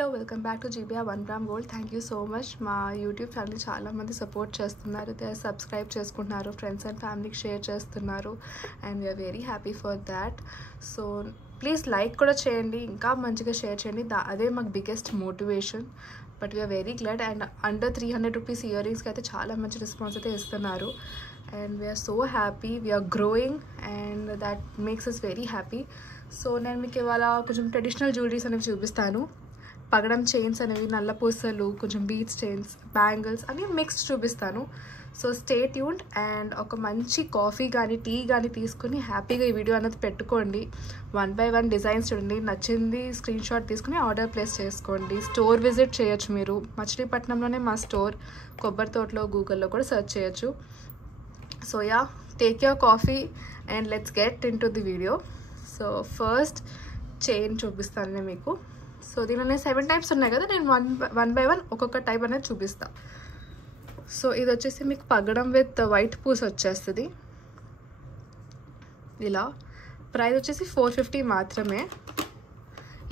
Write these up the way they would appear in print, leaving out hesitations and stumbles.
Hello welcome back to GBR 1 gram gold. Thank you so much. మా YouTube channel చాలామంది support చేస్తున్నారు, subscribe చేసుకుంటున్నారు, friends and ఫ్యామిలీకి share చేస్తున్నారు and we are very happy for that. So please like కూడా చేయండి, ఇంకా మంచిగా షేర్ చేయండి, అదే మాకు biggest motivation. But we are very glad. And under 300 rupees ear రింగ్స్కి అయితే చాలా మంచి రెస్పాన్స్ అయితే ఇస్తున్నారు and we are so happy. We are growing and that makes us very happy. So నేను మీకు ఇవాళ కొంచెం ట్రెడిషనల్ జ్యువెలరీస్ అనేవి చూపిస్తాను. పగడం చైన్స్ అనేవి, నల్ల పూసలు, కొంచెం బీడ్స్ చైన్స్, బ్యాంగిల్స్ అన్నీ మిక్స్డ్ చూపిస్తాను. So stay tuned. అండ్ ఒక మంచి కాఫీ కానీ టీ కానీ తీసుకుని హ్యాపీగా ఈ వీడియో అనేది పెట్టుకోండి. 1 by 1 డిజైన్స్ చూడండి, నచ్చింది స్క్రీన్ షాట్ తీసుకుని ఆర్డర్ ప్లేస్ చేసుకోండి. స్టోర్ విజిట్ చేయొచ్చు మీరు. మచిలీపట్నంలోనే మా స్టోర్, కొబ్బరి తోటలో గూగుల్లో కూడా సెర్చ్ చేయొచ్చు. So yeah, take your coffee and let's get in to the video. So first chain చూపిస్తాను నేను మీకు. సో దీనిలో 7 టైప్స్ ఉన్నాయి కదా, నేను 1 by 1 ఒక్కొక్క టైప్ అనేది చూపిస్తాను. సో ఇది వచ్చేసి మీకు పగడం విత్ వైట్ పూస్ వచ్చేస్తుంది. ఇలా ప్రైస్ వచ్చేసి 450 మాత్రమే.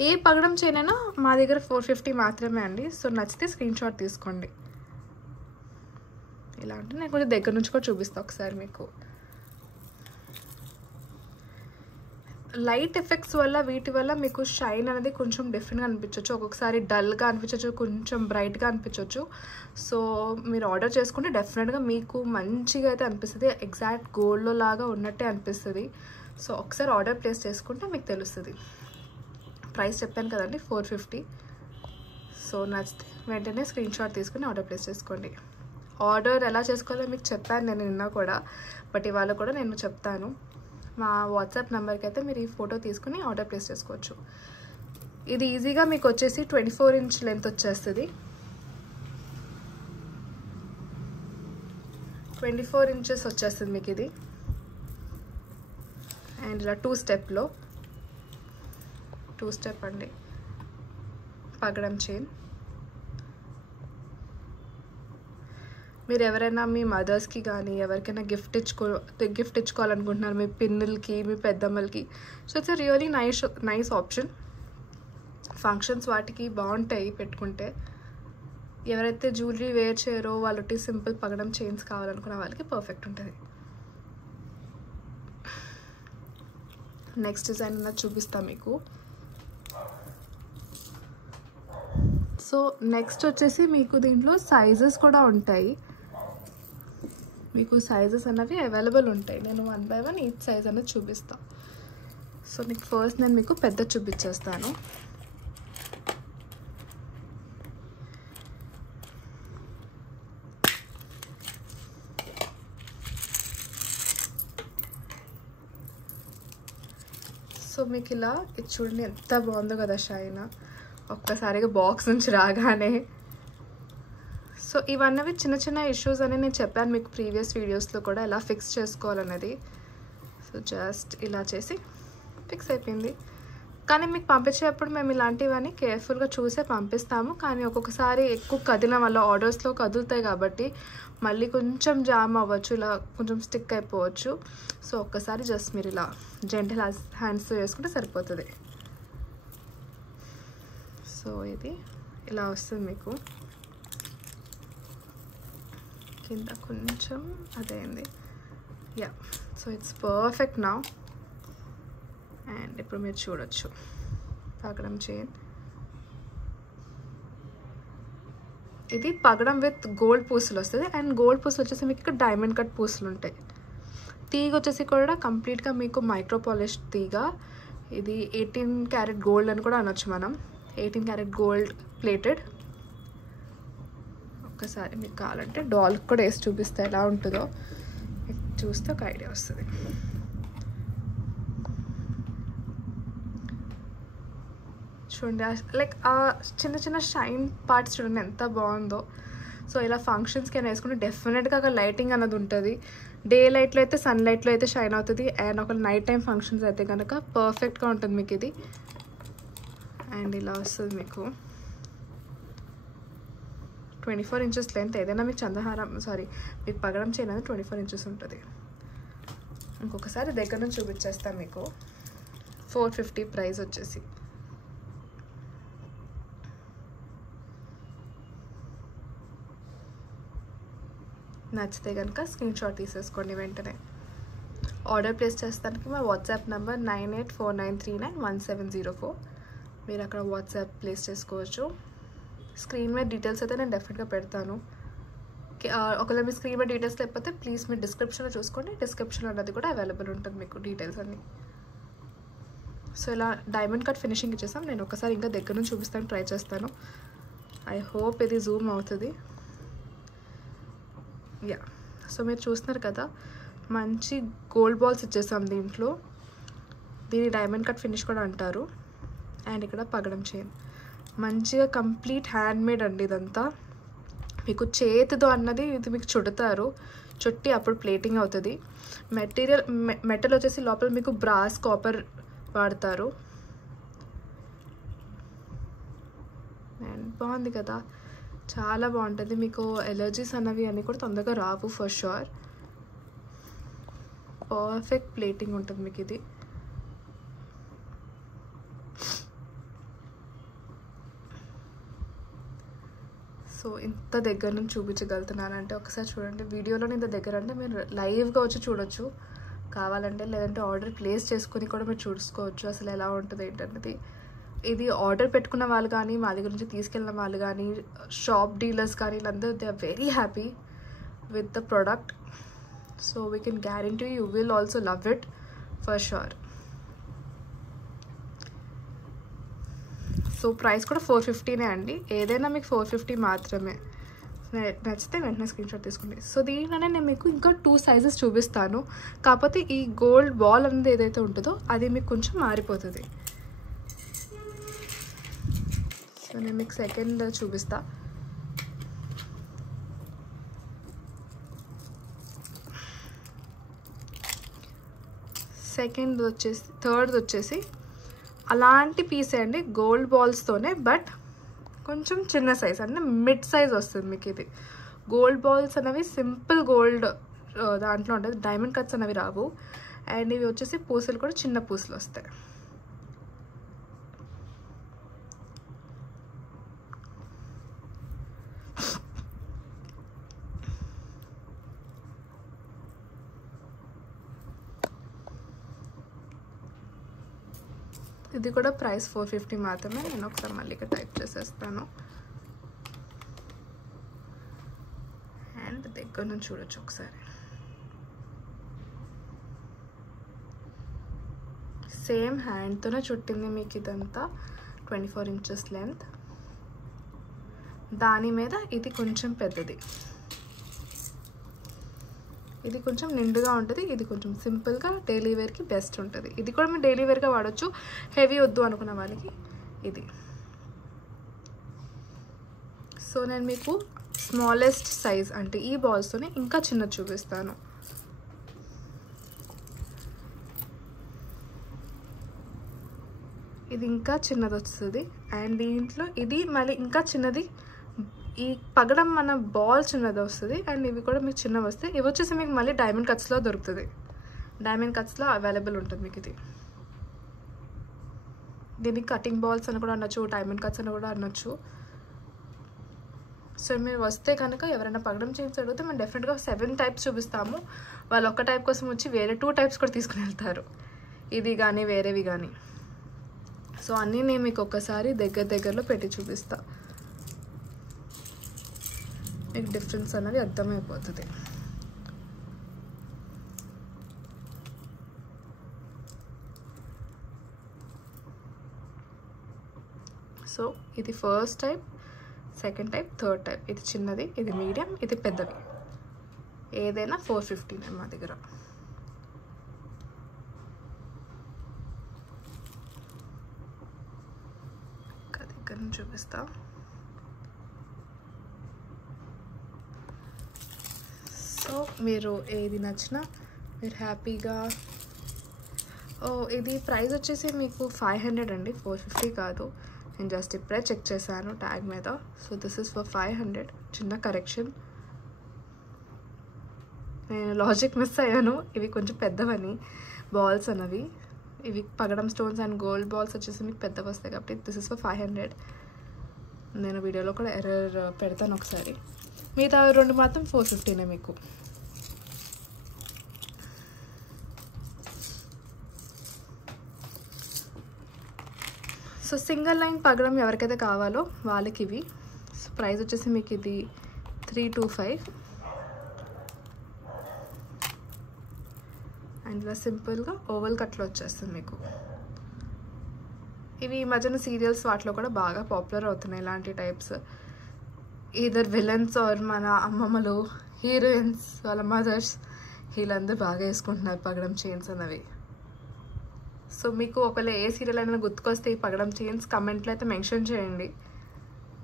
ఏ పగడం చైన్ అయినా మా దగ్గర 450 మాత్రమే అండి. సో నచ్చితే స్క్రీన్ షాట్ తీసుకోండి. ఇలా అంటే నేను కొంచెం దగ్గర నుంచి కూడా చూపిస్తాను ఒకసారి మీకు. లైట్ ఎఫెక్ట్స్ వల్ల వీటి వల్ల మీకు షైన్ అనేది కొంచెం డిఫరెంట్గా అనిపించవచ్చు, ఒక్కొక్కసారి డల్గా అనిపించవచ్చు, కొంచెం బ్రైట్గా అనిపించవచ్చు. సో మీరు ఆర్డర్ చేసుకుంటే డెఫినెట్గా మీకు మంచిగా అయితే అనిపిస్తుంది, ఎగ్జాక్ట్ గోల్డ్లో లాగా ఉన్నట్టే అనిపిస్తుంది. సో ఒకసారి ఆర్డర్ ప్లేస్ చేసుకుంటే మీకు తెలుస్తుంది. ప్రైస్ చెప్పాను కదండి, 450. సో నచ్చితే వెంటనే స్క్రీన్ షాట్ తీసుకుని ఆర్డర్ ప్లేస్ చేసుకోండి. ఆర్డర్ ఎలా చేసుకోవాలో మీకు చెప్పాను నేను నిన్న కూడా, బట్ ఇవాళ కూడా నేను చెప్తాను. మా వాట్సాప్ నెంబర్కి అయితే మీరు ఈ ఫోటో తీసుకుని ఆర్డర్ ప్లేస్ చేసుకోవచ్చు. ఇది ఈజీగా మీకు వచ్చేసి 24 ఇంచ్ లెంత్ వచ్చేస్తుంది. 24 ఇంచెస్ వచ్చేస్తుంది మీకు ఇది. అండ్ ఇలా 2 స్టెప్లో 2 స్టెప్ అండి పగడం చైన్. మీరు ఎవరైనా మీ మదర్స్కి కానీ ఎవరికైనా గిఫ్ట్ ఇచ్చుకోవాలనుకుంటున్నారు, మీ పిన్నులకి, మీ పెద్దమ్మలకి. So it's really nice option. Functions వాటికి బాగుంటాయి పెట్టుకుంటే. ఎవరైతే జ్యువెలరీ వేర్ చేయరో వాళ్ళకి సింపుల్ పగడం చైన్స్ కావాలనుకున్న వాళ్ళకి పర్ఫెక్ట్ ఉంటుంది. నెక్స్ట్ డిజైన్ అన్నది చూపిస్తాను మీకు. సో నెక్స్ట్ వచ్చేసి మీకు దీంట్లో సైజెస్ కూడా ఉంటాయి. మీకు సైజెస్ అనేవి అవైలబుల్ ఉంటాయి. నేను 1 by 1 ఈచ్ సైజ్ అనేది చూపిస్తాను. సో మీకు ఫస్ట్ నేను మీకు పెద్ద చూపించేస్తాను. సో మీకు ఇలా ఇది చూడండి, ఎంత బాగుందో కదా షైన్, ఒక్కసారిగా బాక్స్ నుంచి రాగానే. సో ఇవన్నీ చిన్న చిన్న ఇష్యూస్ అని నేను చెప్పాను మీకు ప్రీవియస్ వీడియోస్లో కూడా, ఎలా ఫిక్స్ చేసుకోవాలనేది. సో జస్ట్ ఇలా చేసి ఫిక్స్ అయిపోయింది. కానీ మీకు పంపించేటప్పుడు మేము ఇలాంటివన్నీ కేర్ఫుల్గా చూసే పంపిస్తాము. కానీ ఒక్కొక్కసారి ఎక్కువ కదిలిన వల్ల ఆర్డర్స్లో కదులుతాయి కాబట్టి మళ్ళీ కొంచెం జామ్ అవ్వచ్చు, ఇలా కొంచెం స్టిక్ అయిపోవచ్చు. సో ఒక్కసారి జస్ట్ మీరు ఇలా జెంటల్ హ్యాండ్స్తో చేసుకుంటే సరిపోతుంది. సో ఇది ఇలా వస్తుంది మీకు. కింద కొంచెం అదైంది. Yeah, so it's perfect now. And ఇప్పుడు మీరు చూడొచ్చు పగడం చైన్. ఇది పగడం విత్ గోల్డ్ పూసలు వస్తుంది. అండ్ గోల్డ్ పూసలు వచ్చేసి మీకు ఇక్కడ డైమండ్ కట్ పూసలు ఉంటాయి. తీగ వచ్చేసి కూడా కంప్లీట్గా మీకు మైక్రో పాలిష్ తీగ. ఇది 18 క్యారెట్ గోల్డ్ అని కూడా అనొచ్చు మనం. 18 క్యారెట్ గోల్డ్ ప్లేటెడ్. ఒక్కసారి మీకు కావాలంటే డాల్కి కూడా వేసి చూపిస్తే ఎలా ఉంటుందో చూస్తే ఒక ఐడియా వస్తుంది. చూడండి, లైక్ ఆ చిన్న చిన్న షైన్ పార్ట్స్ చూడండి ఎంత బాగుందో. సో ఇలా ఫంక్షన్స్కి అయినా వేసుకుంటే డెఫినెట్గా ఒక లైటింగ్ అన్నది ఉంటుంది. డే లైట్లో అయితే, సన్ లైట్లో అయితే షైన్ అవుతుంది. అండ్ ఒక నైట్ టైం ఫంక్షన్స్ అయితే కనుక పర్ఫెక్ట్గా ఉంటుంది మీకు ఇది. అండ్ ఇలా వస్తుంది మీకు 24 ఇంచెస్ లెంత్. ఏదైనా మీకు చంద్రహారం మీకు పగడం చైన్ అనేది 24 ఇంచెస్ ఉంటుంది. ఇంకొకసారి దగ్గర నుంచి చూపించేస్తాను మీకు. 450 ప్రైస్ వచ్చేసి. నచ్చితే కనుక స్క్రీన్ షాట్ తీసేసుకోండి వెంటనే. ఆర్డర్ ప్లేస్ చేస్తానికి మా వాట్సాప్ నెంబర్ 9849391704. మీరు అక్కడ వాట్సాప్ ప్లేస్ చేసుకోవచ్చు. స్క్రీన్ మీద డీటెయిల్స్ అయితే నేను డెఫినెట్గా పెడతాను. ఒకవేళ మీ స్క్రీన్ మీద డీటెయిల్స్ లేకపోతే ప్లీజ్ మీరు డిస్క్రిప్షన్లో చూసుకోండి. డిస్క్రిప్షన్లో అన్నది కూడా అవైలబుల్ ఉంటుంది మీకు డీటెయిల్స్ అన్నీ. సో ఇలా డైమండ్ కట్ ఫినిషింగ్ ఇచ్చేసాం. నేను ఒకసారి ఇంకా దగ్గర నుంచి చూపిస్తాను, ట్రై చేస్తాను. ఐ హోప్ ఇది జూమ్ అవుతుంది. యా, సో మీరు చూస్తున్నారు కదా, మంచి గోల్డ్ బాల్స్ ఇచ్చేసాం దీంట్లో. దీన్ని డైమండ్ కట్ ఫినిష్ కూడా అంటారు. అండ్ ఇక్కడ పగడం చైన్ మంచిగా కంప్లీట్ హ్యాండ్ మేడ్ అండి. ఇదంతా మీకు చేతితో అన్నది ఇది మీకు చుడతారు, చుట్టి అప్పుడు ప్లేటింగ్ అవుతుంది. మెటల్ వచ్చేసి లోపల మీకు బ్రాస్ కాపర్ వాడతారు. అండ్ బాగుంది కదా, చాలా బాగుంటుంది. మీకు ఎలర్జీస్ అన్నవి అన్నీ కూడా తొందరగా రావు ఫర్ షూర్. పర్ఫెక్ట్ ప్లేటింగ్ ఉంటుంది మీకు ఇది. సో ఇంత దగ్గర నుంచి చూపించగలుగుతున్నానంటే ఒకసారి చూడండి. వీడియోలో ఇంత దగ్గర అంటే మీరు లైవ్గా వచ్చి చూడొచ్చు కావాలంటే, లేదంటే ఆర్డర్ ప్లేస్ చేసుకుని కూడా మీరు చూసుకోవచ్చు అసలు ఎలా ఉంటుంది ఏంటన్నది. ఇది ఆర్డర్ పెట్టుకున్న వాళ్ళు కానీ, మా దగ్గర నుంచి తీసుకెళ్ళిన వాళ్ళు కానీ, షాప్ డీలర్స్ కానీ, వీళ్ళందరూ they are very happy with the product. So we can guarantee you will also love it for sure. So price కూడా 450 అండి. ఏదైనా మీకు 450 మాత్రమే. నచ్చితే వెంటనే స్క్రీన్ షాట్ తీసుకోండి. సో దీనిలోనే నేను మీకు ఇంకా 2 సైజెస్ చూపిస్తాను. కాకపోతే ఈ గోల్డ్ బాల్ అనేది ఏదైతే ఉంటుందో అది మీకు కొంచెం మారిపోతుంది. సో నేను మీకు సెకండ్ చూపిస్తా. సెకండ్ వచ్చేసి థర్డ్ వచ్చేసి అలాంటి పీసే అండి, గోల్డ్ బాల్స్తోనే, బట్ కొంచెం చిన్న సైజ్ అంటే మిడ్ సైజ్ వస్తుంది మీకు ఇది. గోల్డ్ బాల్స్ అనేవి సింపుల్ గోల్డ్ దాంట్లో ఉంటుంది, డైమండ్ కట్స్ అనేవి రావు. అండ్ ఇవి వచ్చేసి పూసలు కూడా చిన్న పూసలు వస్తాయి. ఇది కూడా ప్రైస్ 450 మాత్రమే. నేను ఒకసారి మళ్ళీ టైప్ చేసేస్తాను. అండ్ దగ్గర నుంచి చూడొచ్చు ఒకసారి. సేమ్ హ్యాండ్తోనే చుట్టింది మీకు ఇదంతా. 24 ఇంచెస్ లెంత్. దాని మీద ఇది కొంచెం పెద్దది, ఇది కొంచెం నిండుగా ఉంటుంది. ఇది కొంచెం సింపుల్గా డైలీ వేర్కి బెస్ట్ ఉంటుంది. ఇది కూడా మీరు డైలీ వేర్గా వాడచ్చు, హెవీ వద్దు అనుకున్న వాళ్ళకి ఇది. సో నేను మీకు స్మాలెస్ట్ సైజ్ అంటే ఈ బాల్స్తోనే ఇంకా చిన్నది చూపిస్తాను. ఇది ఇంకా చిన్నది వస్తుంది. అండ్ దీంట్లో ఇది మళ్ళీ ఇంకా చిన్నది. ఈ పగడం మన బాల్ చిన్నది వస్తుంది. అండ్ ఇవి కూడా మీకు చిన్నవి వస్తాయి. ఇవి వచ్చేసి మీకు మళ్ళీ డైమండ్ కట్స్లో దొరుకుతుంది. డైమండ్ కట్స్లో అవైలబుల్ ఉంటుంది మీకు ఇది. దీనికి కటింగ్ బాల్స్ అని కూడా అనొచ్చు, డైమండ్ కట్స్ అని కూడా అనొచ్చు. సో మీరు వస్తే కనుక ఎవరైనా పగడం చేయించి అడిగితే మేము డెఫినెట్గా 7 టైప్స్ చూపిస్తాము. వాళ్ళు ఒక్క టైప్ కోసం వచ్చి వేరే 2 టైప్స్ కూడా తీసుకుని వెళ్తారు, ఇది కానీ వేరేవి కానీ. సో అన్నీ నేను మీకు ఒక్కసారి దగ్గరలో పెట్టి చూపిస్తా, మీకు డిఫరెన్స్ అనేది అర్థమైపోతుంది. సో ఇది first type, second type, third type. ఇది చిన్నది, ఇది మీడియం, ఇది పెద్దది. ఏదైనా 450 మా దగ్గర. దగ్గర నుంచి చూపిస్తా. సో మీరు ఏది నచ్చినా మీరు హ్యాపీగా. ఇది ప్రైస్ వచ్చేసి మీకు 500 అండి, 450 కాదు. నేను జస్ట్ ఇప్పుడే చెక్ చేశాను ట్యాగ్ మీద. So this is for 500. చిన్న కరెక్షన్, నేను లాజిక్ మిస్ అయ్యాను. ఇవి కొంచెం పెద్దవని బాల్స్ అన్నవి. ఇవి పగడం స్టోన్స్ అండ్ గోల్డ్ బాల్స్ వచ్చేసి మీకు పెద్దవి వస్తాయి కాబట్టి దిస్ ఇస్ ఫర్ 500. నేను వీడియోలో కూడా ఎర్రర్ పెడతాను ఒకసారి. మిగతా 2 మాత్రం 450 మీకు. సో సింగిల్ లైన్ పగడం ఎవరికైతే కావాలో వాళ్ళకి ఇవి. సో ప్రైస్ వచ్చేసి మీకు ఇది 325. అండ్ ఇలా సింపుల్గా ఓవల్ కట్లో వచ్చేస్తుంది మీకు. ఇవి ఈ మధ్యన సీరియల్స్ వాటిలో కూడా బాగా పాపులర్ అవుతున్నాయి ఇలాంటి టైప్స్. ఈదర్ విలన్స్ ఆర్ మన అమ్మమ్మలు, హీరోయిన్స్, వాళ్ళ మదర్స్, వీళ్ళందరూ బాగా వేసుకుంటున్నారు పగడం చైన్స్ అన్నవి. సో మీకు ఒకవేళ ఏ సీరియల్ అయినా గుర్తుకొస్తే ఈ పగడం చైన్స్ కమెంట్లో అయితే మెన్షన్ చేయండి.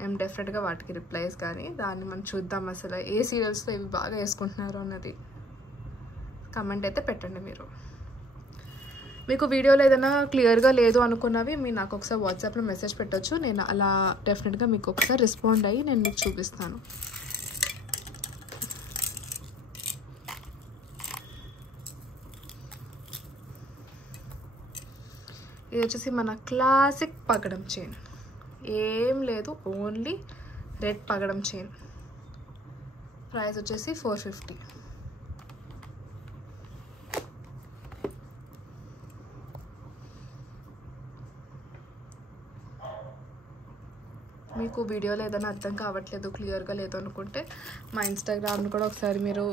మేము డెఫినెట్గా వాటికి రిప్లైస్ కానీ దాన్ని మనం చూద్దాం అసలు ఏ సీరియల్స్లో ఇవి బాగా వేసుకుంటున్నారు అన్నది కమెంట్ అయితే పెట్టండి మీరు. మీకు వీడియోలో ఏదైనా క్లియర్గా లేదు అనుకున్నవి మీరు నాకు ఒకసారి వాట్సాప్లో మెసేజ్ పెట్టవచ్చు. నేను అలా డెఫినెట్గా మీకు ఒకసారి రెస్పాండ్ అయ్యి నేను మీకు చూపిస్తాను. ఇది వచ్చేసి మన క్లాసిక్ పగడం చైన్. ఏం లేదు, ఓన్లీ రెడ్ పగడం చైన్. ప్రైస్ వచ్చేసి 450. మీకు వీడియోలో ఏదైనా అర్థం కావట్లేదు, క్లియర్గా లేదు అనుకుంటే మా ఇన్స్టాగ్రామ్ని కూడా ఒకసారి మీరు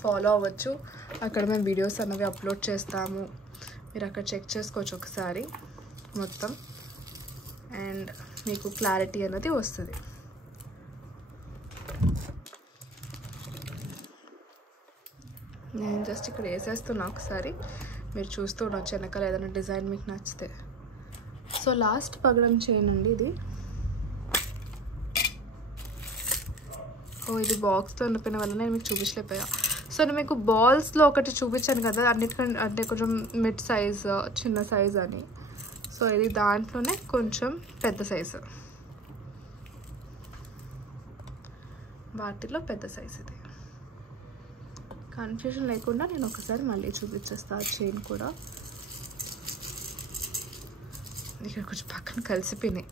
ఫాలో అవ్వచ్చు. అక్కడ మేము వీడియోస్ అన్నవి అప్లోడ్ చేస్తాము. మీరు అక్కడ చెక్ చేసుకోవచ్చు ఒకసారి మొత్తం, అండ్ మీకు క్లారిటీ అనేది వస్తుంది. నేను జస్ట్ ఇక్కడ వేసేస్తున్నా, ఒకసారి మీరు చూస్తూ ఉండొచ్చు వెనకాల ఏదైనా డిజైన్ మీకు నచ్చితే. సో లాస్ట్ పగడం చైన్ అండి ఇది. ఇది బాక్స్తో ఉండిపోయిన వల్ల నేను మీకు చూపించలేకపోయా. సో నేను మీకు బాల్స్లో ఒకటి చూపించాను కదా, అన్నిటికంటే అంటే కొంచెం మిడ్ సైజ్, చిన్న సైజ్ అని. సో ఇది దాంట్లోనే కొంచెం పెద్ద సైజు, వాటిలో పెద్ద సైజ్. ఇది కన్ఫ్యూజన్ లేకుండా నేను ఒకసారి మళ్ళీ చూపించేస్తా. ఆ చైన్ కూడా ఇక్కడ కొంచెం పక్కన కలిసిపోయినాయి.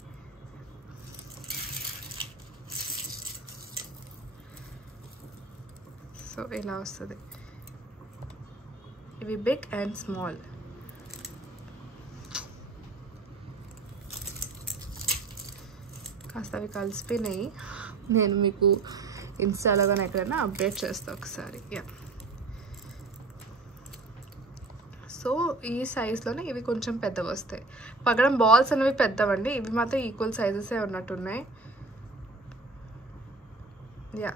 సో ఇలా వస్తుంది. ఇవి బిగ్ అండ్ స్మాల్. కాస్త అవి కలిసిపోయినాయి. నేను మీకు ఇన్స్టాలో కానీ ఎక్కడైనా అప్డేట్ చేస్తాను ఒకసారి. యా, సో ఈ సైజ్లోనే ఇవి కొంచెం పెద్దవి వస్తాయి. పగడం బాల్స్ అనేవి పెద్దవండి, ఇవి మాత్రం ఈక్వల్ సైజెసే ఉన్నట్టున్నాయి. యా,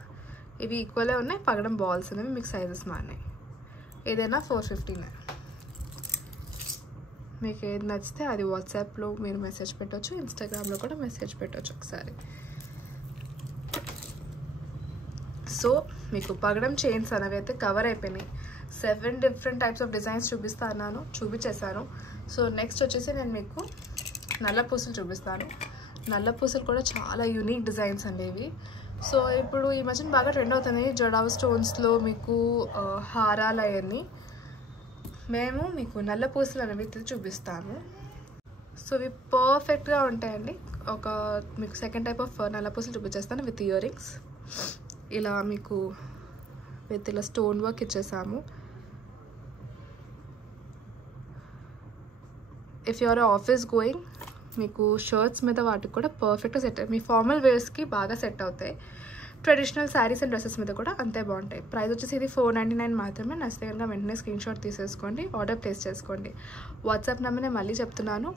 ఇవి ఈక్వలే ఉన్నాయి. పగడం బాల్స్ అనేవి మీకు సైజెస్ మారినాయి. ఏదైనా 450. మీకు ఏది నచ్చితే అది వాట్సాప్లో మీరు మెసేజ్ పెట్టవచ్చు, ఇన్స్టాగ్రామ్లో కూడా మెసేజ్ పెట్టవచ్చు ఒకసారి. సో మీకు పగడం చైన్స్ అనేవి అయితే కవర్ అయిపోయినాయి. 7 డిఫరెంట్ టైప్స్ ఆఫ్ డిజైన్స్ చూపించేశాను. సో నెక్స్ట్ వచ్చేసి నేను మీకు నల్ల పూసలు చూపిస్తాను. నల్ల పూసలు కూడా చాలా యూనిక్ డిజైన్స్ అండి ఇవి. సో ఇప్పుడు ఈ మధ్యన బాగా ట్రెండ్ అవుతుంది జడావ్ స్టోన్స్లో మీకు హారాలు అవన్నీ. మేము మీకు నల్ల పూసలు అనేవి చూపిస్తాము. సో ఇవి పర్ఫెక్ట్గా ఉంటాయండి. మీకు సెకండ్ టైప్ ఆఫ్ నల్ల పూసలు చూపించేస్తాను విత్ ఇయర్ రింగ్స్. ఇలా మీకు విత్ ఇలా స్టోన్ వర్క్ ఇచ్చేసాము. If you are office going, మీకు షర్ట్స్ మీద వాటికి కూడా పర్ఫెక్ట్గా సెట్, మీ ఫార్మల్ వేర్స్కి బాగా సెట్ అవుతాయి. ట్రెడిషనల్ శారీస్ అండ్ డ్రెస్సెస్ మీద కూడా అంతే బాగుంటాయి. ప్రైస్ వచ్చేసి ఇది 499 మాత్రమే. నచ్చితే కనుక వెంటనే స్క్రీన్ షాట్ తీసేసుకోండి, ఆర్డర్ ప్లేస్ చేసుకోండి. వాట్సాప్ నెంబర్ నేను మళ్ళీ చెప్తున్నాను,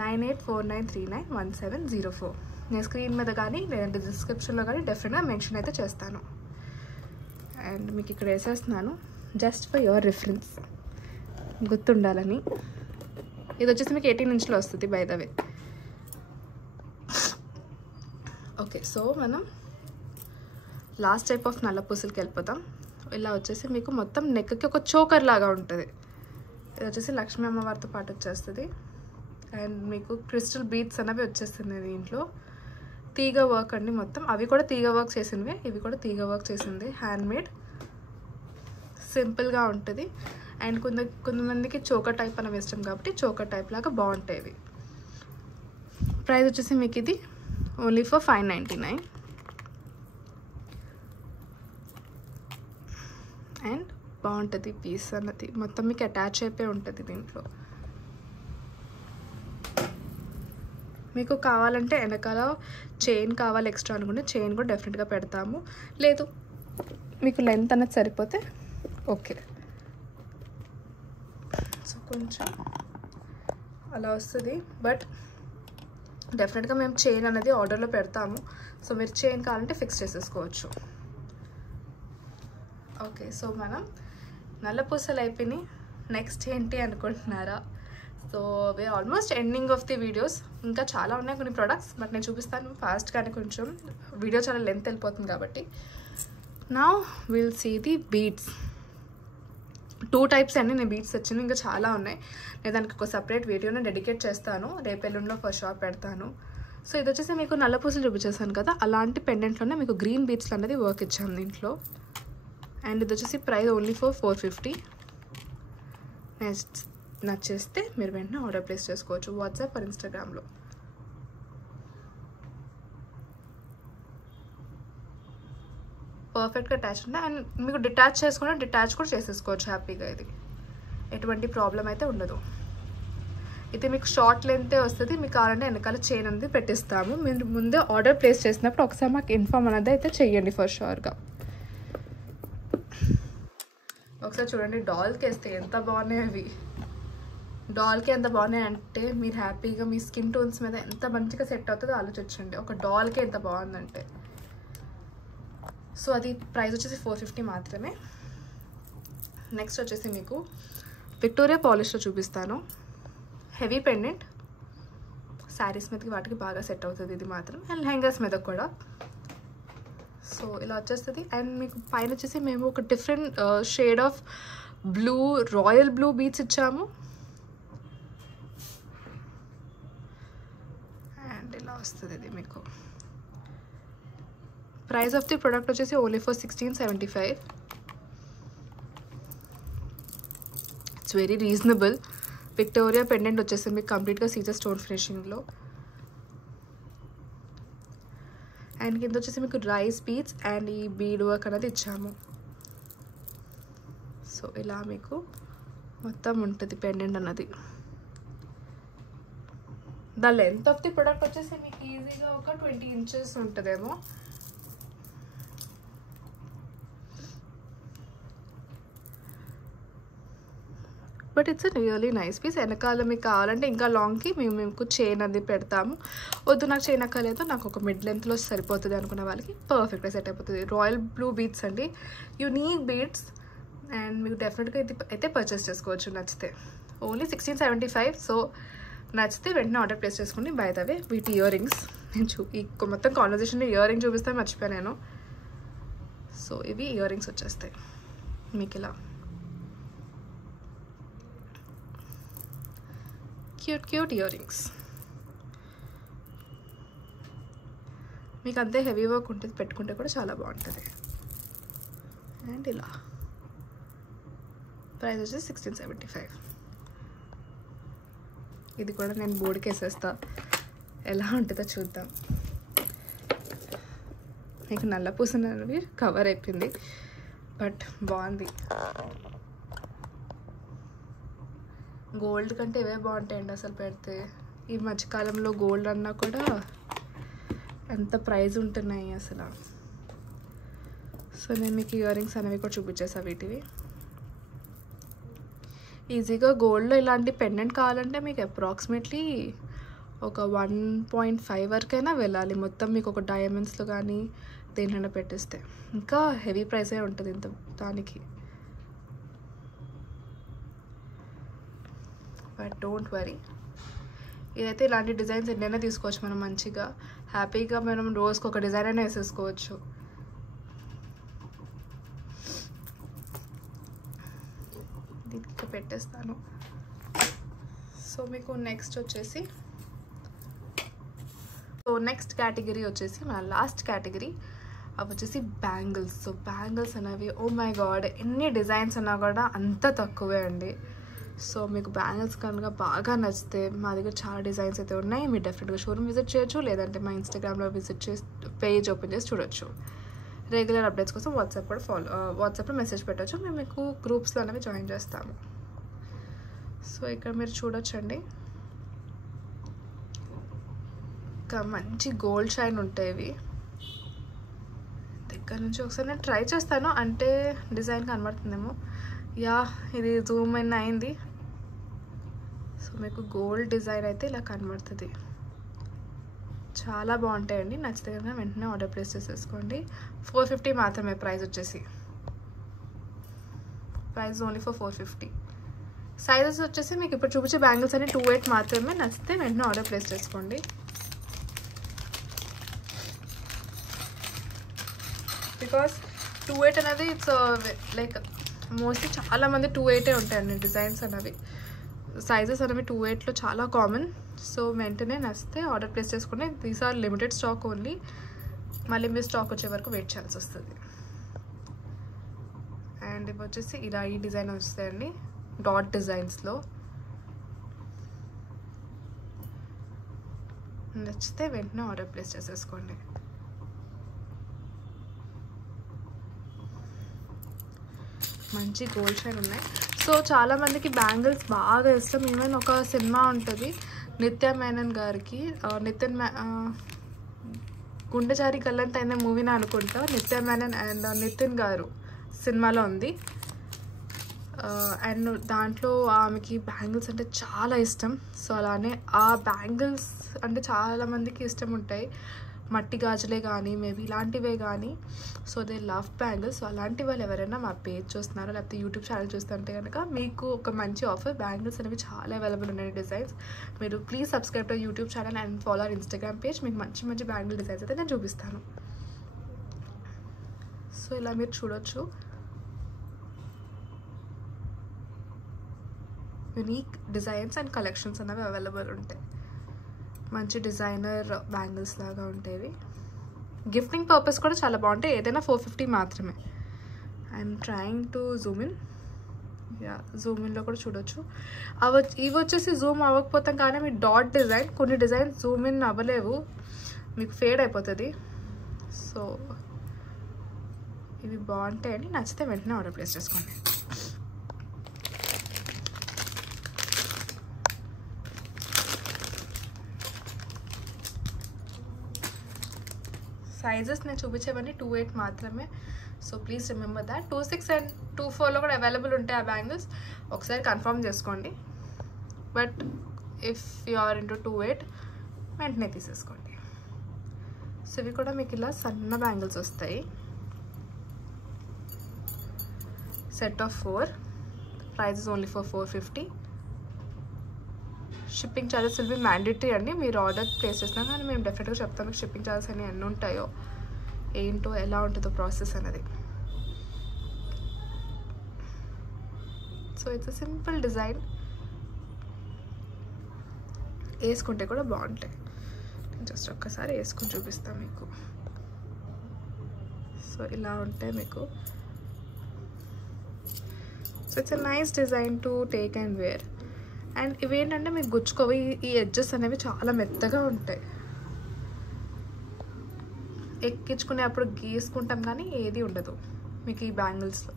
9849391704. నేను స్క్రీన్ మీద కానీ లేదంటే డిస్క్రిప్షన్లో కానీ డెఫినెట్గా మెన్షన్ అయితే చేస్తాను. అండ్ మీకు ఇక్కడ వేసేస్తున్నాను జస్ట్ ఫర్ యువర్ రిఫరెన్స్, గుర్తుండాలని. ఇది వచ్చేసి మీకు 18 ఇంచ్లో వస్తుంది by the way. Okay, so మనం లాస్ట్ టైప్ ఆఫ్ నల్ల పూసలకి వెళ్ళిపోతాం. ఇలా వచ్చేసి మీకు మొత్తం నెక్కి ఒక చోకర్ లాగా ఉంటుంది. ఇది వచ్చేసి లక్ష్మీ అమ్మవారితో పాటు వచ్చేస్తుంది. అండ్ మీకు క్రిస్టల్ బీడ్స్ అనేవి వచ్చేస్తుంది దీంట్లో. తీగ వర్క్ అండి మొత్తం, అవి కూడా తీగ వర్క్ చేసినవి, ఇవి కూడా తీగ వర్క్ చేసింది, హ్యాండ్ మేడ్. సింపుల్గా ఉంటుంది. అండ్ కొంతమందికి చోకర్ టైప్ అనేవి ఇష్టం కాబట్టి చోకర్ టైప్ లాగా బాగుంటాయి ఇవి. ప్రైస్ వచ్చేసి మీకు ఇది ఓన్లీ ఫర్ 599. అండ్ బాగుంటుంది పీస్ అన్నది, మొత్తం మీకు అటాచ్ అయిపోయి ఉంటుంది దీంట్లో. మీకు కావాలంటే వెనకాల చైన్ కావాలి ఎక్స్ట్రా అనుకుంటే చైన్ కూడా డెఫినెట్గా పెడతాము, లేదు మీకు లెంత్ అన్నది సరిపోతే ఓకే. సో కొంచెం అలా వస్తుంది, బట్ డెఫినెట్గా మేము చైన్ అనేది ఆర్డర్లో పెడతాము. సో మీరు చైన్ కావాలంటే ఫిక్స్ చేసేసుకోవచ్చు. ఓకే, సో మనం నల్ల పూసలు అయిపోయినాయి. నెక్స్ట్ ఏంటి అనుకుంటున్నారా? So way almost ending of the videos. ఇంకా చాలా ఉన్నాయి కొన్ని ప్రొడక్ట్స్, బట్ నేను చూపిస్తాను ఫాస్ట్గానే, కొంచెం వీడియో చాలా లెంత్ వెళ్ళిపోతుంది కాబట్టి. Now will see the beads. 2 types అండి నేను బీడ్స్ వచ్చినాయి, ఇంకా చాలా ఉన్నాయి. నేను దానికి ఒక సపరేట్ వీడియోని డెడికేట్ చేస్తాను, రేపెల్లుండిలో ఫస్ట్ షాప్ పెడతాను. సో ఇది వచ్చేసి మీకు నల్ల పూసలు చూపించేసాను కదా, అలాంటి పెండెంట్లోనే మీకు గ్రీన్ బీడ్స్లో అనేది వర్క్ ఇచ్చాను దీంట్లో. అండ్ ఇది వచ్చేసి ప్రైస్ ఓన్లీ ఫర్ 450. నెక్స్ట్ నచ్చేస్తే మీరు వెంటనే ఆర్డర్ ప్లేస్ చేసుకోవచ్చు వాట్సాప్ ఆర్ ఇన్స్టాగ్రామ్లో. పర్ఫెక్ట్గా అటాచ్ ఉంటాయి, అండ్ మీకు డిటాచ్ చేసుకుంటే డిటాచ్ కూడా చేసేసుకోవచ్చు హ్యాపీగా. ఇది ఎటువంటి ప్రాబ్లం అయితే ఉండదు. ఇది మీకు షార్ట్ లెంతే వస్తుంది, మీకు కావాలంటే వెనకాల చైన్ అనేది పెట్టిస్తాము. మీరు ముందే ఆర్డర్ ప్లేస్ చేసినప్పుడు ఒకసారి మాకు ఇన్ఫార్మ్ అనేది అయితే చెయ్యండి ఫర్ షూర్గా. ఒకసారి చూడండి డాల్కి వేస్తే ఎంత బాగున్నాయి అవి. డాల్కి ఎంత బాగున్నాయి అంటే మీరు హ్యాపీగా మీ స్కిన్ టోన్స్ మీద ఎంత మంచిగా సెట్ అవుతుందో ఆలోచించండి. ఒక డాల్కి ఎంత బాగుందంటే. సో అది ప్రైస్ వచ్చేసి 450 మాత్రమే. నెక్స్ట్ వచ్చేసి మీకు విక్టోరియా పాలిష్లో చూపిస్తాను. హెవీ పెండెంట్, శారీస్ మీదకి వాటికి బాగా సెట్ అవుతుంది ఇది మాత్రం, అండ్ లెహంగాస్ మీద కూడా. సో ఇలా వచ్చేస్తుంది. అండ్ మీకు పైన వచ్చేసి మేము ఒక different shade of blue, royal blue beads ఇచ్చాము. అండ్ ఇలా వస్తుంది ఇది మీకు. ప్రైస్ ఆఫ్ ది ప్రోడక్ట్ వచ్చేసి only for 1675. It's very reasonable. Victoria pendant వచ్చేసి మీకు కంప్లీట్గా సీజర్ స్టోన్ ఫినిషింగ్లో. అండ్ కింద వచ్చేసి మీకు రైస్ బీడ్స్ అండ్ ఈ బీడ్ వర్క్ అనేది ఇచ్చాము. సో ఇలా మీకు మొత్తం ఉంటుంది పెండెంట్ అన్నది. The length of the product వచ్చేసి మీకు ఈజీగా ఒక 20 ఇంచెస్ ఉంటుందేమో. But it's really nice piece. వెనకాల మీకు కావాలంటే ఇంకా లాంగ్కి మేము మీకు చైన్ అది పెడతాము. వద్దు నాకు చైన్ అక్కర్లేదు, నాకు ఒక మిడ్ లెంత్లో సరిపోతుంది అనుకున్న వాళ్ళకి పర్ఫెక్ట్గా సెట్ అయిపోతుంది. రాయల్ బ్లూ బీడ్స్ అండి, యూనిక్ బీడ్స్. అండ్ మీకు డెఫినెట్గా ఇది అయితే పర్చేస్ చేసుకోవచ్చు నచ్చితే. ఓన్లీ 1675. సో నచ్చితే వెంటనే ఆర్డర్ ప్లేస్ చేసుకోండి. బై ద వే వీటి ఇయర్ రింగ్స్ నేను ఈ మొత్తం కాన్వర్జేషన్లో ఇయర్ రింగ్ చూపిస్తే మర్చిపోయాను నేను. సో ఇవి ఇయర్ రింగ్స్ వచ్చేస్తాయి మీకు ఇలా క్యూట్ ఇయర్ రింగ్స్. మీకు అంతే హెవీ వర్క్ ఉంటుంది, పెట్టుకుంటే కూడా చాలా బాగుంటుంది. అండ్ ఇలా ప్రైస్ వచ్చేసి 1675. ఇది కూడా నేను బోర్డుకి వేసేస్తా, ఎలా ఉంటుందో చూద్దాం. మీకు నల్ల పూసనవి కవర్ అయిపోయింది, బట్ బాగుంది. గోల్డ్ కంటే ఇవే బాగుంటాయండి అసలు పెడితే. ఈ మధ్యకాలంలో గోల్డ్ అన్నా కూడా ఎంత ప్రైజ్ ఉంటున్నాయి అసలు. సో నేను మీకు ఇయర్ రింగ్స్ అనేవి కూడా చూపించేసా వీటివి. ఈజీగా గోల్డ్లో ఇలాంటి పెండెంట్ కావాలంటే మీకు అప్రాక్సిమేట్లీ ఒక 1.5 వరకైనా వెళ్ళాలి మొత్తం. మీకు ఒక డైమండ్స్లో కానీ దేనిలో పెట్టేస్తే ఇంకా హెవీ ప్రైసే ఉంటుంది ఇంత దానికి. బట్ డోంట్ వరీ, ఇదైతే ఇలాంటి డిజైన్స్ ఎన్నైనా తీసుకోవచ్చు మనం మంచిగా హ్యాపీగా. మనం రోజుకి ఒక డిజైన్ అయినా వేసేసుకోవచ్చు. దీనికి పెట్టేస్తాను. సో మీకు నెక్స్ట్ వచ్చేసి నెక్స్ట్ కేటగిరీ వచ్చేసి మన లాస్ట్ కేటగిరీ, అవి వచ్చేసి బ్యాంగిల్స్. సో బ్యాంగిల్స్ అనేవి ఓ మై గాడ్ ఎన్ని డిజైన్స్ ఉన్నా కూడా అంత తక్కువే అండి. సో మీకు బ్యాంగిల్స్ కనుక బాగా నచ్చితే మా దగ్గర చాలా డిజైన్స్ అయితే ఉన్నాయి. మీరు డెఫినెట్గా షోరూమ్ విజిట్ చేయొచ్చు, లేదంటే మా ఇన్స్టాగ్రామ్లో విజిట్ చేసి పేజ్ ఓపెన్ చేసి చూడొచ్చు. రెగ్యులర్ అప్డేట్స్ కోసం వాట్సాప్లో మెసేజ్ పెట్టవచ్చు. మేము మీకు గ్రూప్స్లో అనేవి జాయిన్ చేస్తాము. సో ఇక్కడ మీరు చూడొచ్చండి, ఇంకా మంచి గోల్డ్ షైన్ ఉంటాయి ఇవి. దగ్గర నుంచి ఒకసారి నేను ట్రై చేస్తాను, అంటే డిజైన్ కనబడుతుందేమో. యా, ఇది జూమ్ ఇన్ అయింది. సో మీకు గోల్డ్ డిజైన్ అయితే ఇలా కనబడుతుంది. చాలా బాగుంటాయండి. నచ్చితే కనుక వెంటనే ఆర్డర్ ప్లేస్ చేసేసుకోండి. 450 మాత్రమే ప్రైస్ వచ్చేసి. Price only for 450. సైజెస్ వచ్చేసి మీకు ఇప్పుడు చూపించే బ్యాంగిల్స్ అన్ని 28 మాత్రమే. నచ్చితే వెంటనే ఆర్డర్ ప్లేస్ చేసుకోండి. బికాస్ 28 అనేది ఇట్స్ లైక్ మోస్ట్లీ చాలామంది 28 ఉంటాయండి డిజైన్స్ అనేవి. సైజెస్ అనేవి 28లో చాలా కామన్. సో వెంటనే నచ్చితే ఆర్డర్ ప్లేస్ చేసుకోండి. These are limited stock only. మళ్ళీ మీ స్టాక్ వచ్చే వరకు వెయిట్ చేయాల్సి వస్తుంది. అండ్ ఇవి వచ్చేసి ఇలా ఈ డిజైన్ వస్తాయండి, డాట్ డిజైన్స్లో. నచ్చితే వెంటనే ఆర్డర్ ప్లేస్ చేసేసుకోండి. మంచి గోల్డ్ షైన్ ఉన్నాయి. సో చాలామందికి బ్యాంగిల్స్ బాగా ఇష్టం. ఈవెన్ ఒక సినిమా ఉంటుంది నిత్య మేనన్ గారికి, గుండె జారి గల్లంత అయిన మూవీని అనుకుంటా. నిత్య మేనన్ అండ్ నితిన్ గారు సినిమాలో ఉంది. అండ్ దాంట్లో ఆమెకి బ్యాంగిల్స్ అంటే చాలా ఇష్టం. సో అలానే ఆ బ్యాంగిల్స్ అంటే చాలామందికి ఇష్టం ఉంటాయి, మట్టి గాజులే కానీ మేబీ ఇలాంటివే కానీ. So they love bangles. So అలాంటి వాళ్ళు ఎవరైనా మా పేజ్ చూస్తున్నారో లేకపోతే యూట్యూబ్ ఛానల్ చూస్తుంటే కనుక మీకు ఒక మంచి ఆఫర్. బ్యాంగిల్స్ అనేవి చాలా అవైలబుల్ ఉన్నాయి డిజైన్స్. మీరు please subscribe to YouTube channel and follow our Instagram page. మీకు మంచి మంచి బ్యాంగిల్ డిజైన్స్ అయితే నేను చూపిస్తాను. సో ఇలా మీరు చూడొచ్చు, యూనిక్ డిజైన్స్ అండ్ కలెక్షన్స్ అనేవి అవైలబుల్ ఉంటాయి. మంచి డిజైనర్ బ్యాంగిల్స్ లాగా ఉంటాయి. గిఫ్టింగ్ పర్పస్ కూడా చాలా బాగుంటాయి. ఏదైనా 450 మాత్రమే. I'm trying to zoom in. Yeah, zoom ఇన్లో కూడా చూడొచ్చు. ఇవి వచ్చేసి జూమ్ అవ్వకపోతాం కానీ మీ డాట్ డిజైన్, కొన్ని డిజైన్స్ జూమ్ ఇన్ అవ్వలేవు, మీకు ఫేడ్ అయిపోతుంది. సో ఇవి బాగుంటాయండి. నచ్చితే వెంటనే ఆర్డర్ ప్లేస్ చేసుకోండి. సైజెస్ నేను చూపించేవన్నీ 28 మాత్రమే. So please remember that. 26 and 24లో కూడా అవైలబుల్ ఉంటాయి ఆ బ్యాంగిల్స్. ఒకసారి కన్ఫర్మ్ చేసుకోండి. But if you are into 28 వెంటనే తీసేసుకోండి. సో ఇవి కూడా మీకు ఇలా సన్న బ్యాంగిల్స్ వస్తాయి. Set of 4. Price is only for 450. Shipping charges will be mandatory అండి. మీరు ఆర్డర్ ప్లేస్ చేసినా కానీ మేము డెఫినెట్గా చెప్తాం మీకు షిప్పింగ్ ఛార్జెస్ అని ఎన్ని ఉంటాయో, ఏంటో, ఎలా ఉంటుందో ప్రాసెస్ అనేది. So it's a simple design. వేసుకుంటే కూడా బాగుంటాయి. జస్ట్ ఒక్కసారి వేసుకొని చూపిస్తాం మీకు. సో ఇలా ఉంటాయి మీకు. So it's a nice design to take and wear. And ఇవేంటంటే మీకు గుచ్చుకోవి. ఈ ఎడ్జెస్ అనేవి చాలా మెత్తగా ఉంటాయి. ఎక్కించుకునేప్పుడు గీసుకుంటాం కానీ ఏది ఉండదు మీకు ఈ బ్యాంగిల్స్లో.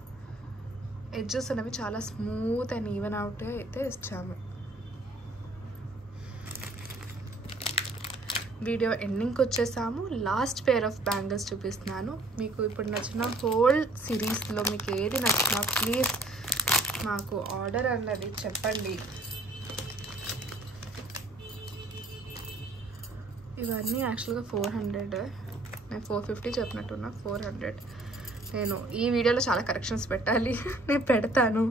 ఎడ్జెస్ అనేవి చాలా స్మూత్ అండ్ ఈవెన్ అవుట్గా అయితే ఇచ్చాము. వీడియో ఎండింగ్కి వచ్చేసాము. లాస్ట్ పేర్ ఆఫ్ బ్యాంగిల్స్ చూపిస్తున్నాను మీకు. ఇప్పుడు నచ్చిన హోల్ సిరీస్లో మీకు ఏది నచ్చినా ప్లీజ్ మాకు ఆర్డర్ అన్నది చెప్పండి. ఇవన్నీ యాక్చువల్గా 400. నేను 450 చెప్పినట్టున్నా. 400. నేను ఈ వీడియోలో చాలా కరెక్షన్స్ పెట్టాలి, నేను పెడతాను.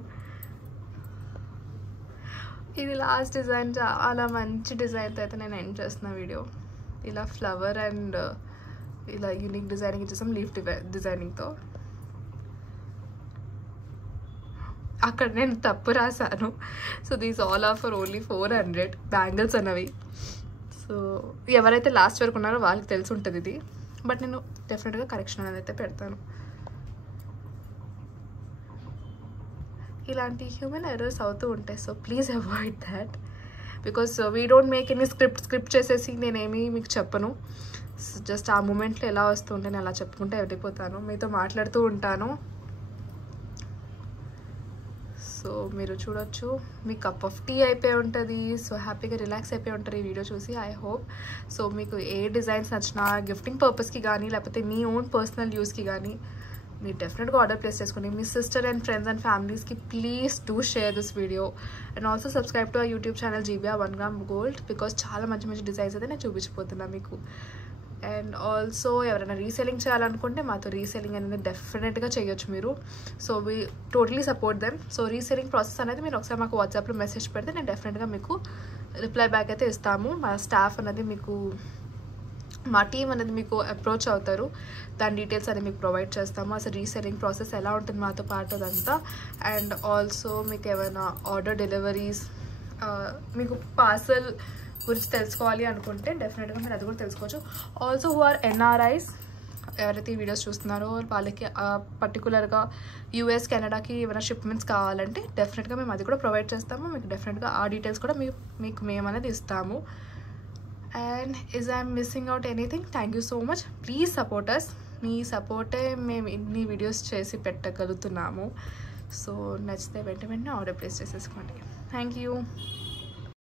ఇది లాస్ట్ డిజైన్. చాలా మంచి డిజైన్తో అయితే నేను ఎండ్ చేస్తున్న వీడియో. ఇలా ఫ్లవర్ అండ్ ఇలా యూనిక్ డిజైనింగ్ ఇచ్చేసాం, లీఫ్ డిజైనింగ్తో. అక్కడ నేను తప్పు రాశాను. So these all are for only 400 bangles అన్నవి. సో ఎవరైతే లాస్ట్ వరకు ఉన్నారో వాళ్ళకి తెలిసి ఉంటుంది ఇది. బట్ నేను డెఫినెట్గా కరెక్షన్ అనేది అయితే పెడతాను. ఇలాంటి హ్యూమన్ ఎర్రర్స్ అవుతూ ఉంటాయి. So please avoid that. Because we don't make any script చేసేసి నేనేమి మీకు చెప్పను. జస్ట్ ఆ మూమెంట్లో ఎలా వస్తుంటే నేను అలా చెప్పుకుంటే వెళ్ళిపోతాను, మీతో మాట్లాడుతూ ఉంటాను. సో మీరు చూడొచ్చు, మీ కప్ ఆఫ్ టీ అయిపోయి ఉంటుంది. సో హ్యాపీగా రిలాక్స్ అయిపోయి ఉంటారు ఈ వీడియో చూసి, ఐ హోప్. సో మీకు ఏ డిజైన్స్ నచ్చినా గిఫ్టింగ్ పర్పస్కి కానీ లేకపోతే మీ ఓన్ పర్సనల్ యూస్కి కానీ మీరు డెఫినెట్గా ఆర్డర్ ప్లేస్ చేసుకోండి. మీ సిస్టర్ అండ్ ఫ్రెండ్స్ అండ్ ఫ్యామిలీస్కి please do share this video and also subscribe to our YouTube channel GBR 1 gram gold, because చాలా మంచి మంచి డిజైన్స్ అయితే నేను చూపించిపోతున్నా మీకు. అండ్ ఆల్సో ఎవరైనా రీసెల్లింగ్ చేయాలనుకుంటే మాతో రీసెల్లింగ్ అనేది డెఫినెట్గా చేయొచ్చు మీరు. So we totally support them. So reselling process అనేది మీరు ఒకసారి మాకు వాట్సాప్లో మెసేజ్ పెడితే నేను డెఫినెట్గా మీకు రిప్లై బ్యాక్ అయితే ఇస్తాము. మా స్టాఫ్ అనేది మీకు, మా టీం అనేది మీకు అప్రోచ్ అవుతారు, దాని డీటెయిల్స్ అనేది మీకు ప్రొవైడ్ చేస్తాము. అసలు రీసెల్లింగ్ ప్రాసెస్ ఎలా ఉంటుంది మాతో పాటు అదంతా. అండ్ ఆల్సో మీకు ఏమైనా ఆర్డర్ డెలివరీస్, మీకు పార్సల్ గురించి తెలుసుకోవాలి అనుకుంటే డెఫినెట్గా మీరు అది కూడా తెలుసుకోవచ్చు. ఆల్సో హూ ఆర్ NRIs, ఎవరైతే ఈ వీడియోస్ చూస్తున్నారో వాళ్ళకి పర్టికులర్గా US కెనడాకి ఏమైనా షిప్మెంట్స్ కావాలంటే డెఫినెట్గా మేము అది కూడా ప్రొవైడ్ చేస్తాము. మీకు డెఫినెట్గా ఆ డీటెయిల్స్ కూడా మీకు మేము అనేది ఇస్తాము. And is I'm missing out anything? Thank you so much. Please support us. మీ సపోర్టే మేము ఇన్ని వీడియోస్ చేసి పెట్టగలుగుతున్నాము. సో నచ్చితే వెంటనే ఆర్డర్ ప్లేస్ చేసేసుకోండి. Thank you.